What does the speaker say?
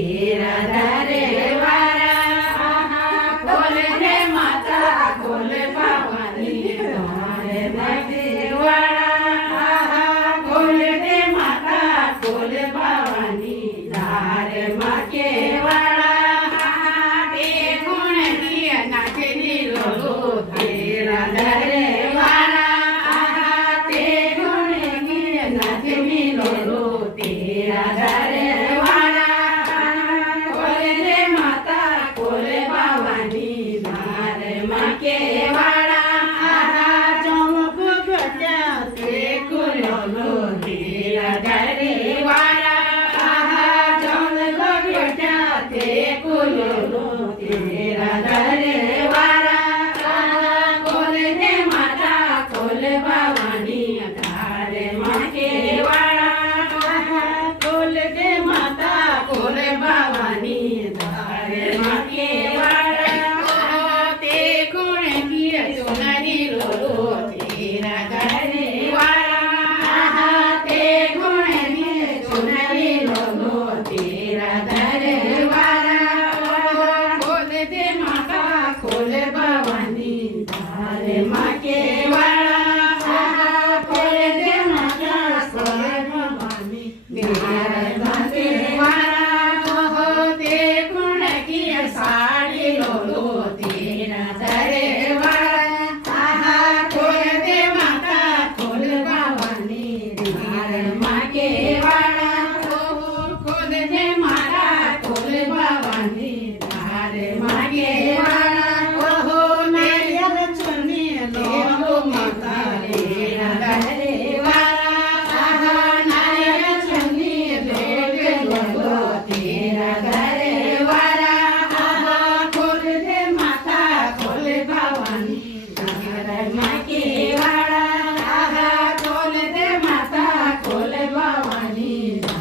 तेरा दरबारा खोल दे माता खोल भवानी द्वार मकेवाड़ा खोल दे माता खोल भवानी द्वार मकेवाड़ा बेगुण की नाचनी लोलो तेरा दरबारा ते गुण की नाचनी लोलो तेरा दरबारा खोल दे माता खोल भवानी द्वार मकेवाड़ा चमक गया ते खुलो तेरा दरबारा चमक गया ते खुलो तेरा दरबारा खोल दे माता खोल भवानी द्वार मकेवाड़ा खोल दे माता खोल भवानी द्वार मकेवाड़ा ते गुण की सोनारी लोलो तेरा दरबारा ते गुण की सोनारी लोलो तेरा दरबारा खोल दे माता खोल भवानी द्वार मकेवाड़ा खोल दे माता खोल भवानी द्वार मकेवाड़ा ते गुण की साड़ी लोलो तेरा दरबारा खोल दे माता खोल भवानी द्वार मकेवाड़ा खोल दे माता खोल भवानी द्वार मकेवाड़ा नारियल चुनी लोलो माता तेरा दरबारा नारियल चुनी लोलो तेरा दरबारा खोल दे माता खोल भवानी द्वार मकेवाड़ा